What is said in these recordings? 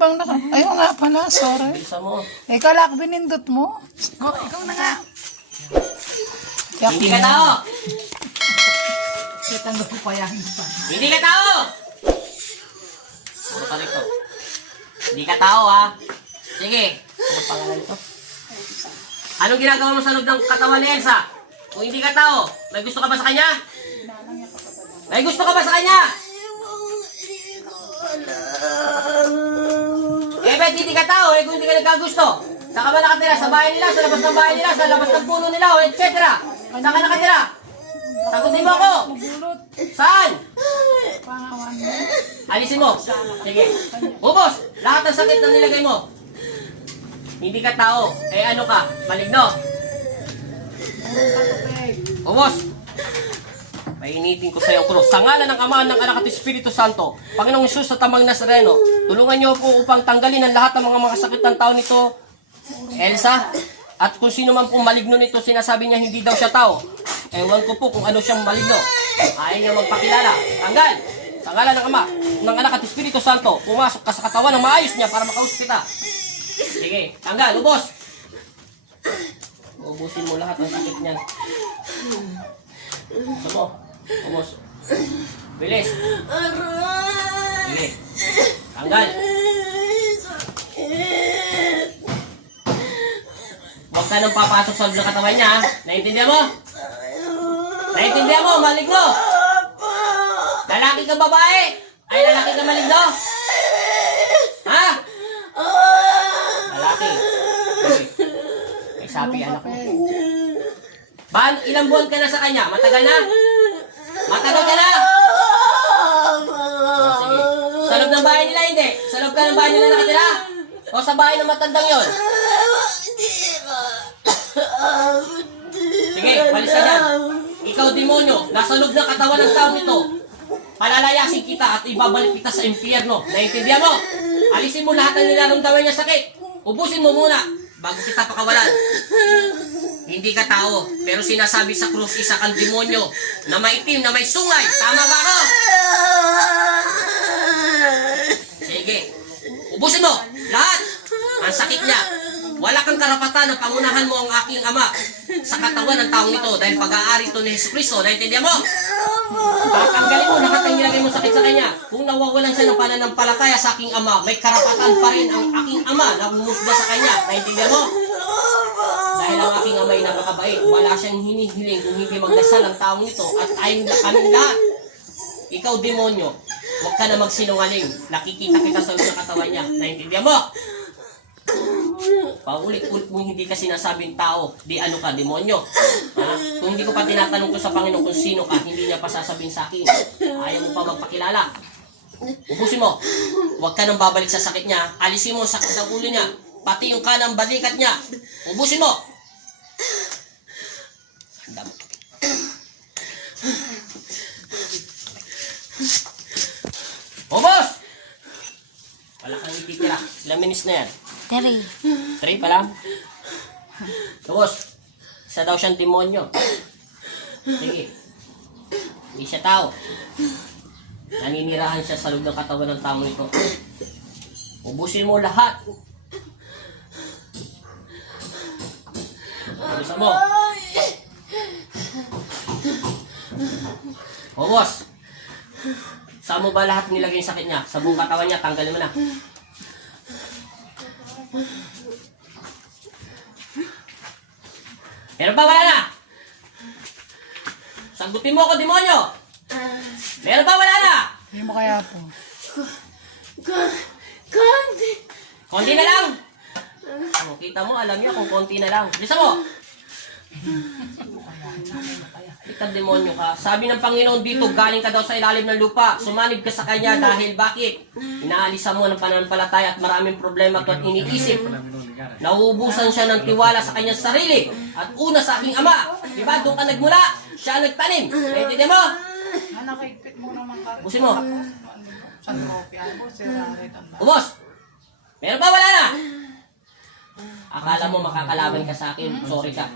Bang naka... Ayaw nga pala, sorry. Bilisan mo. Ikaw lang binindot mo. Oh, ikaw na nga. Hindi ka tao! Tanggap ko pa yan. Hindi ka tao! Puro ka rito. Hindi ka tao, ha? Sige. Anong pangalan ito? Anong ginagawa mo sa loob ng katawan ni Elsa? Kung hindi ka tao, may gusto ka ba sa kanya? May gusto ka ba sa kanya? Eh, ba't hindi ka tao? Eh, kung hindi ka nagkagusto. Saan ka ba nakatira? Sa bahay nila? Sa labas ng bahay nila? Sa labas ng puno nila? O etc. Saan ka nakatira? Sagutin mo ako! Saan? Pangawan mo. Alisin mo. Sige. Ubos! Lahat ng sakit na nilagay mo. Hindi ka tao. Eh ano ka? Maligno. Ubos! Painitin ko sa iyong krus. Sa ngalan ng Ama, ng Anak at Espiritu Santo, Panginoong Hesus sa tamang Nazareno, tulungan niyo po upang tanggalin ang lahat ng mga sakit ng tao nito, Elsa. At kung sino man pong maligno nito, sinasabi niya hindi daw siya tao. Ewan ko po kung ano siyang maligno. Ayaw niya magpakilala. Tanggal! Sa ngalan ng Ama, ng Anak at Espiritu Santo, pumasok ka sa katawan ng maayos niya para makausap kita. Sige, tanggal, ubos! Ubusin mo lahat ng sakit niyan. Gusto mo? Ubos. Bilis. Sige. Tanggal. Huwag ka nang papasok sa loob ng katawan niya, ha? Naintindihan mo? Naintindihan mo, maligno? Lalaki ka babae? Ay, lalaki ka maligno? Ha? Lalaki. Okay. May sapi, anak ko. Ilang buwan ka na sa kanya? Matagal na? Matagal ka na? Oh, sige. Sa loob ng bahay nila, hindi? Sa loob ka ng bahay nila nakatira? O sa bahay ng matandang yon? Sige, walis ka dyan. Ikaw, demonyo, nasa loob ng katawan ng taong ito. Palalayasin kita at ibabalik kita sa impyerno. Naintindihan mo? Alisin mo lahat ng nilararamdaman niya sakit. Ubusin mo muna bago kita pakawalan. Hindi ka tao, pero sinasabi sa krus, isa kang demonyo na maitim, na may sungay. Tama ba ako? Sige. Ubusin mo lahat. Ang sakit niya. Wala kang karapatan na pangunahan mo ang aking Ama sa katawan ng taong ito dahil pag-aari ito ni Jesucristo. Naintindihan mo? Tatanggalin mo lahat ng nilagay mo sakit sa kanya. Kung nawawalan siya ng pananampalataya sa aking Ama, may karapatan pa rin ang aking Ama na humusga sa kanya. Naintindihan mo? Dahil ang aking Ama ay napakabait, wala siyang hinihiling kung hindi magdasal ang taong ito at tayong kaming lahat. Ikaw, demonyo, huwag ka na magsinungaling. Nakikita kita sa loob ng katawan niya. Naintindihan mo? Paulit-ulit mo hindi ka sinasabing tao, di ano ka, demonyo. Ha? Kung hindi ko pa tinatanong ko sa Panginoon kung sino ka, hindi niya pa sasabihin sa akin. Ayaw mo pa magpakilala. Ubusin mo. Huwag ka nang babalik sa sakit niya. Alisin mo ang sakit ng ulo niya. Pati yung kanang balikat niya. Ubusin mo. Ubos! Wala kang ititira. Ilang minutes na yan? 3 pa lang? Ubos. Isa daw siyang demonyo. Sige. Hindi siya tao. Naninirahan siya sa loob ng katawan ng taong ito. Ubusin mo lahat. Ubusin mo. Ubos. Saan mo ba lahat nilagay yung sakit niya? Sa buong katawan niya, tanggalin mo na. Meron pa, wala na? Sagutin mo ako, demonyo! Meron pa, wala na? Hindi mo kaya po. Konti. Konti na lang! Oh, kita mo, alam niyo kung konti na lang. Bisa mo! Ikaw, demonyo ka. Sabi ng Panginoon dito, galing ka daw sa ilalim ng lupa. Sumanib ka sa kanya dahil bakit? Inaalisan mo ng pananampalataya at maraming problema at iniisip. Nauubusan siya ng tiwala sa kanyang sarili at una sa aking Ama. Diba? Doon ka nagmula. Siya ang nagtanim. Naintindihan mo? Nakikipit mo naman ka. Busin mo. San kopya mo, sila rin ang Ubos! Meron pa, wala na? Akala mo makakalaban ka sa akin. Sorry ka.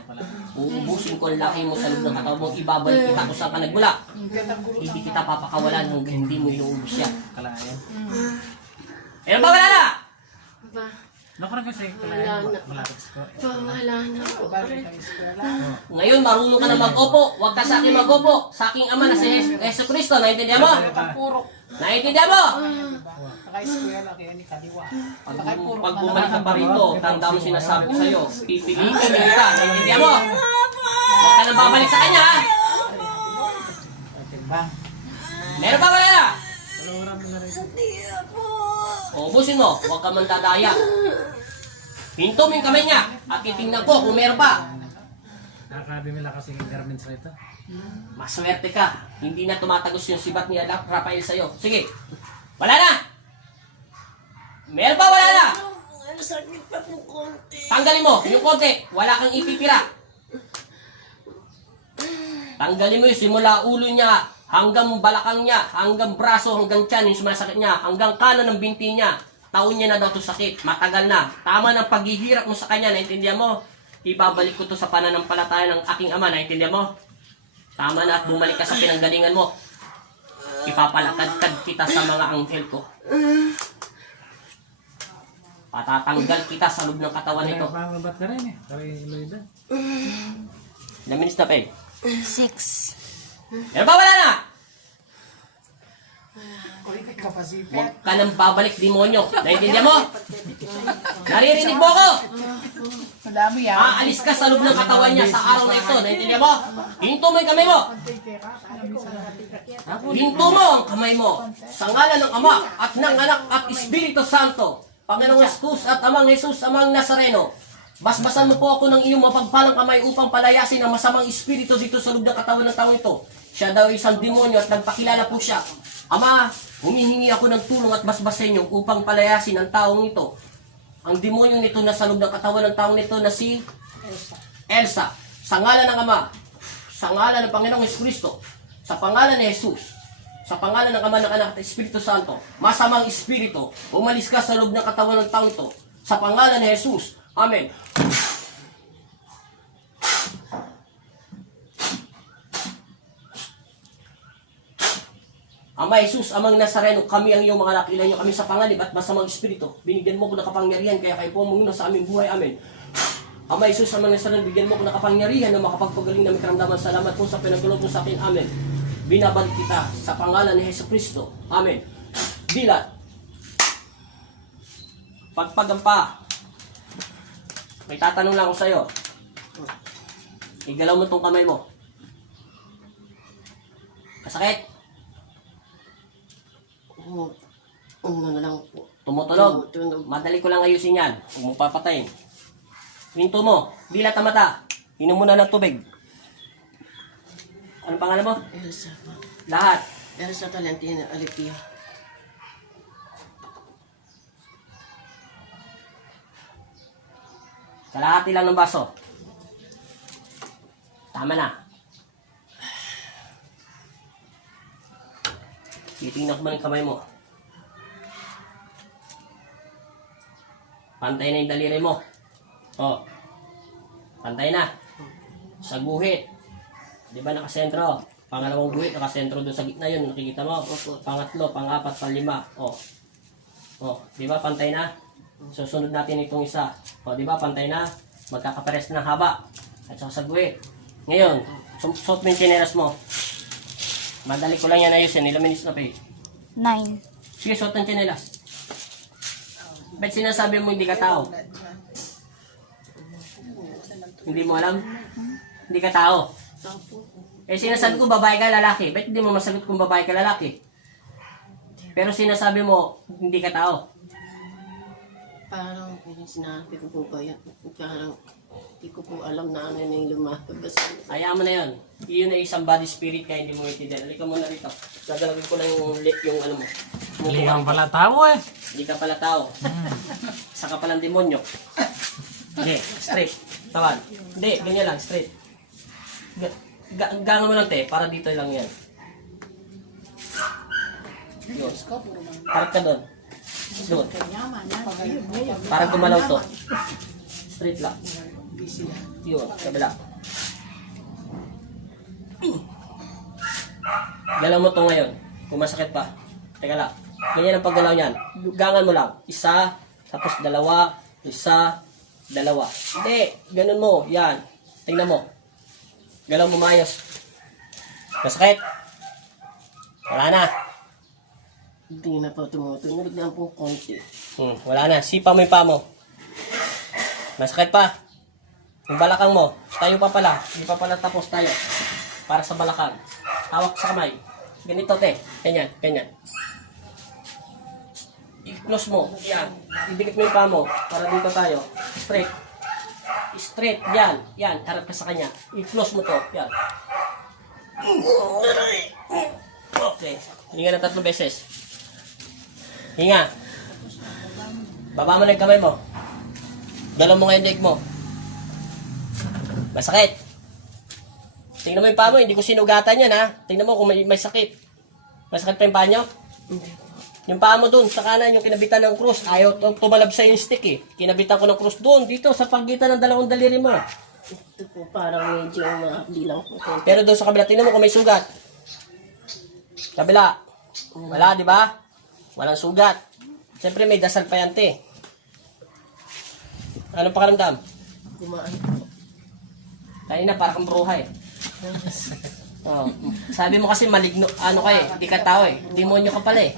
Uubusin ko ang laki mo sa loob ng katawan mo. Ibabalik kita kung saan ka nagmula. Hindi kita papakawalan hanggang hindi mo inuubos siya. Meron pa, wala na? pa. Nakarang kasi Wala na. malapit ko. Wala na po. Balik kayo eskwela. Ngayon, marunong ka na mag-opo. Huwag ka sa akin mag-opo. Sa aking ama na si Yeso Cristo. Naintindihan mo? Purok. Naintindihan mo? Naka-eskwela kaya ni Kaliwa. Pag bumalik ka pa rito, tanda mo sinasabi ko sa'yo. Pipilitin kita. Naintindihan mo? Huwag ka nang babalik sa kanya, ha? Timbang. Meron pa wala na? Kalawara mo na rin. Ubusin mo. Huwag ka mandadaya. Pinto mo yung kamay niya. At titingnan ko kung meron pa. Nakakabi nila kasi yung garments na ito. Maswerte ka. Hindi na tumatagos yung sibat ni Rafael sa'yo. Sige. Wala na! Meron pa, wala na! Sakit pa po konti. Tanggalin mo yung konti. Wala kang ipipira. Tanggalin mo yung simula ulo niya, hanggang balakang niya, hanggang braso, hanggang tiyan, yung sumasakit niya, hanggang kanan ng binti niya. Taon niya na daw ito sakit. Matagal na. Tama ng paghihirap mo sa kanya. Naintindihan mo? Ibabalik ko to sa pananampalataya ng aking ama. Naintindihan mo? Tama na at bumalik ka sa pinanggalingan mo. Ipapalakad-kad kita sa mga anghel ko. Patatanggal kita sa loob ng katawan nito. Pangabat ka rin eh. Kari Lloyda. Ilang minutes na, Peg? 6. Meron pa, wala na! Kulit ka pa si Huwag ka nang babalik, demonyo. Naintindihan mo? Naririnig mo ako? Madami yan. Aalis ka sa loob ng katawan niya sa araw na ito. Naintindihan mo? Hinto mo yung kamay mo. Hinto mo ang kamay mo. Sa ngalan ng Ama at ng Anak at Espiritu Santo. Panginoong Jesus at Amang Jesus, Amang Nazareno. Basbasan mo po ako ng iyong mapagpalang kamay upang palayasin ang masamang espiritu dito sa loob ng katawan ng taong ito. Siya daw ay isang demonyo at nagpakilala po siya. Ama, humihingi ako ng tulong at basbasan niyo upang palayasin ang taong ito. Ang demonyo nito na sa loob ng katawan ng taong ito na si Elsa. Sa ngalan ng Ama, sa ngalan ng Panginoong Jesucristo, sa pangalan ni Jesus, sa pangalan ng Ama, ng Anak at Espiritu Santo, masamang espiritu, umalis ka sa loob ng katawan ng taong ito. Sa pangalan ni Jesus. Amen. Ama Jesus, Amang Nazareno, kami ang iyong mga anak, ilan niyo kami sa panganib at masamang espiritu. Binigyan mo ko ng kapangyarihan, kaya kayo po ang muna sa aming buhay. Amen. Ama Jesus, Amang Nazareno, bigyan mo ko ng kapangyarihan na makapagpagaling na may karamdaman. Salamat po sa pinagulong po sa akin. Amen. Binabalik kita sa pangalan ni Jesucristo. Amen. Dilat. Pagpagampa. May tatanong lang ako sa'yo. Igalaw mo tong kamay mo. Masakit? Ano na lang po. Tumutunog. Tumutunog. Madali ko lang ayusin yan. Huwag mong papatayin. Hinto mo. Dilat ang mata. Inom muna ng tubig. Ano pangalan mo? Elsa pa. Lahat. Elsa Talentina Alipia. Kalahati lang ng baso. Tama na. Titingnan ko man yung kamay mo. Pantay na yung daliri mo. O. Pantay na. Sa guhit. Di ba nakasentro? Pangalawang guhit, nakasentro doon sa gitna yun. Nakikita mo? Pangatlo, pangapat, panlima. O. O. Di ba pantay na? Susunod natin itong isa. O, di ba, pantay na. Magkakapares na ng haba. At saka sa guhit. Ngayon, suot mo yung chineras mo. Madali ko lang yan ayusin. Ilang minutes na pa eh. 9. Sige, suot ng chinelas. Ba't sinasabi mo hindi ka tao? Hindi mo alam? Hindi ka tao. Eh, sinasabi ko babae ka lalaki. Ba't hindi mo masagot kung babae ka lalaki? Pero sinasabi mo, hindi ka tao. Parang sinabi ko po ba yan? Parang hindi ko po alam na ano na yung lumakas. Hayaan mo na yun. Iyon ay isang body spirit kaya hindi mo itindihan. Halika muna rito. Gagalagin ko lang yung ano mo. Hindi kang pala tao eh. Hindi ka pala tao. Saka palang demonyo. Hindi, straight. Tawan. Hindi, ganyan lang, straight. Gangan mo lang te, para dito lang yan. Yun. Harap ka doon. Doon. Parang gumalaw to. Straight lang. Yun, kabila. Galaw mo to ngayon. Kung masakit pa. Teka lang. Ganyan ang paggalaw niyan. Gangan mo lang. Isa, Tapos dalawa, isa, dalawa. Hindi, ganun mo. Yan. Tingnan mo. Galaw mo maayos. Masakit? Wala na. Hindi na po tumutunog lang po konti. Wala na. Sipa mo yung paa mo. Masakit pa. Yung balakang mo. Tayo pa pala. Hindi pa pala tapos tayo. Para sa balakang. Hawak sa kamay. Ganito, te. Ganyan, ganyan. I-close mo. Yan. Idikit mo yung paa mo. Para dito tayo. Straight. Straight. Yan. Yan. Harap ka sa kanya. I-close mo to. Yan. Okay. Hinga na 3 beses. Hinga. Baba mo na yung kamay mo. Galaw mo nga yung leg mo. Masakit. Tingnan mo yung paa mo. Hindi ko sinugatan yan, ha. Tingnan mo kung may sakit. Masakit pa yung paa nyo? Yung paa mo dun, sa kanan, yung kinabitan ng krus. Ayaw tumalab sa yung stick, eh. Kinabitan ko ng krus doon, dito, sa pagitan ng 2 daliri mo. Ito po parang medyo mahapdi lang po. Pero doon sa kabila, tingnan mo kung may sugat. Kabila. Wala, di ba? Walang sugat. Siyempre, may dasal pa yan, te. Anong pakaramdam? Kumaan po. Kanina, parang kang bruha, eh. Oh, sabi mo kasi maligno, ano ka eh, di ka tao eh. Demonyo ka pala eh.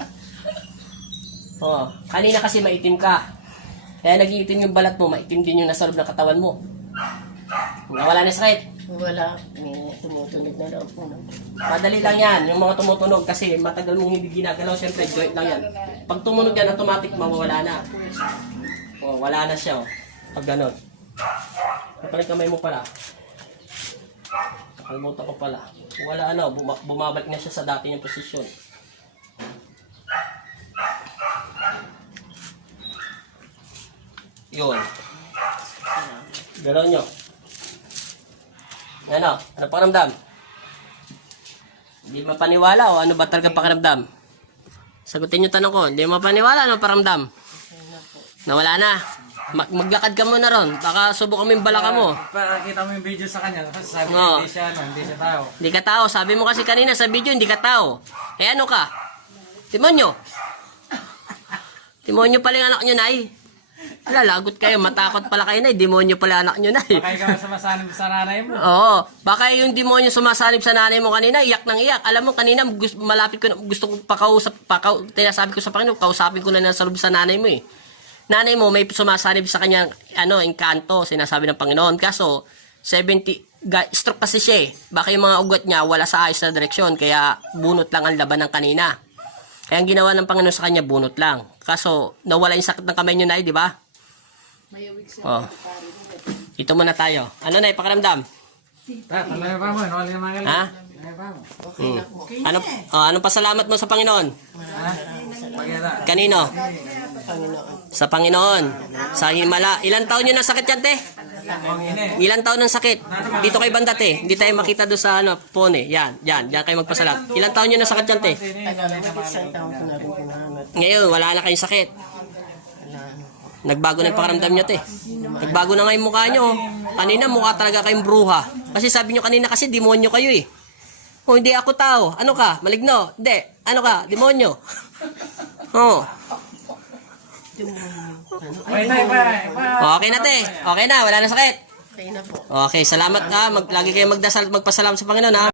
Oh, kanina kasi maitim ka. Kaya nag-iitim yung balat mo, maitim din yung nasa loob ng katawan mo. Wala na sakit. Wala. May tumutunog na lang po. Madali lang yan, yung mga tumutunog kasi matagal mong hindi ginagalaw, siyempre joint lang yan. Pag tumunog yan, automatic mawawala na. Oh, wala na siya oh. Pag ganon. Kapalik kamay mo pala. Nakalimutan ko pala. Wala ano, bumabalik na siya sa dati niyang posisyon. Yun. Galaw nyo. Ano? Ano pakiramdam? Hindi mapaniwala o ano ba talaga pakiramdam? Sagutin yung tanong ko. Hindi mapaniwala, ano pakiramdam? Nawala na. Maglakad ka muna ron. Baka subukan mo yung balaka mo. Pakita mo yung video sa kanya. Kasi sabi Oo. hindi siya, hindi siya tao. Hindi ka tao. Sabi mo kasi kanina sa video, hindi ka tao. Eh ano ka? Demonyo. Demonyo pala yung anak nyo, Nay. Lagot kayo. Matakot pala kayo, Nay. Demonyo pala anak nyo, Nay. Baka ikaw sumasanib sa nanay mo. Oo. Baka yung demonyo sumasalib sa nanay mo kanina, iyak nang iyak. Alam mo, kanina malapit ko, gusto ko tinasabi ko sa Panginoon, kausapin ko na nasa loob sa nanay mo eh. Nanay mo may sumasalib sa kanyang engkanto, sinasabi ng Panginoon. Kaso stroke kasi siya eh. Baka yung mga ugat niya wala sa ayos na direksyon, kaya bunot lang ang laban ng kanina. Kaya ang ginawa ng Panginoon sa kanya, bunot lang. Kaso nawala yung sakit ng kamay niyo, Nay, di ba? Oh. Ito muna tayo. Ano, Nay, pakiramdam? Talaga pa mo, wala yung mga Ha? Talaga pa mo. Okay na po. Anong pasalamat mo sa Panginoon? Ha? Pagkita. Kanino? Panginoon. Sa Panginoon. Sa Himala. Ilan taon yun ang sakit yan, te? Ang ine. Ilan taon ng sakit? Dito kay banda, te. Hindi tayo makita doon sa phone eh. Yan kayo magpasalat. Ilan taon yun ang sakit yan, te? Isang taon ko na rin punahangat. Ngayon, wala na kayong sakit. Wala na. Nagbago na yung pakaramdam nyo, te. Nagbago na nga yung mukha nyo. Kanina, mukha talaga kayong bruha. Kasi sabi nyo kanina kasi, demonyo kayo eh. Oh, hindi ako tao. Ano ka? Maligno? Hindi. Ano ka? Demonyo. Oh. Wait, Okay na, te. Okay na. Wala na sakit. Okay na po. Okay, salamat ha. Lagi kayo magdasal, magpasalamat sa Panginoon ha.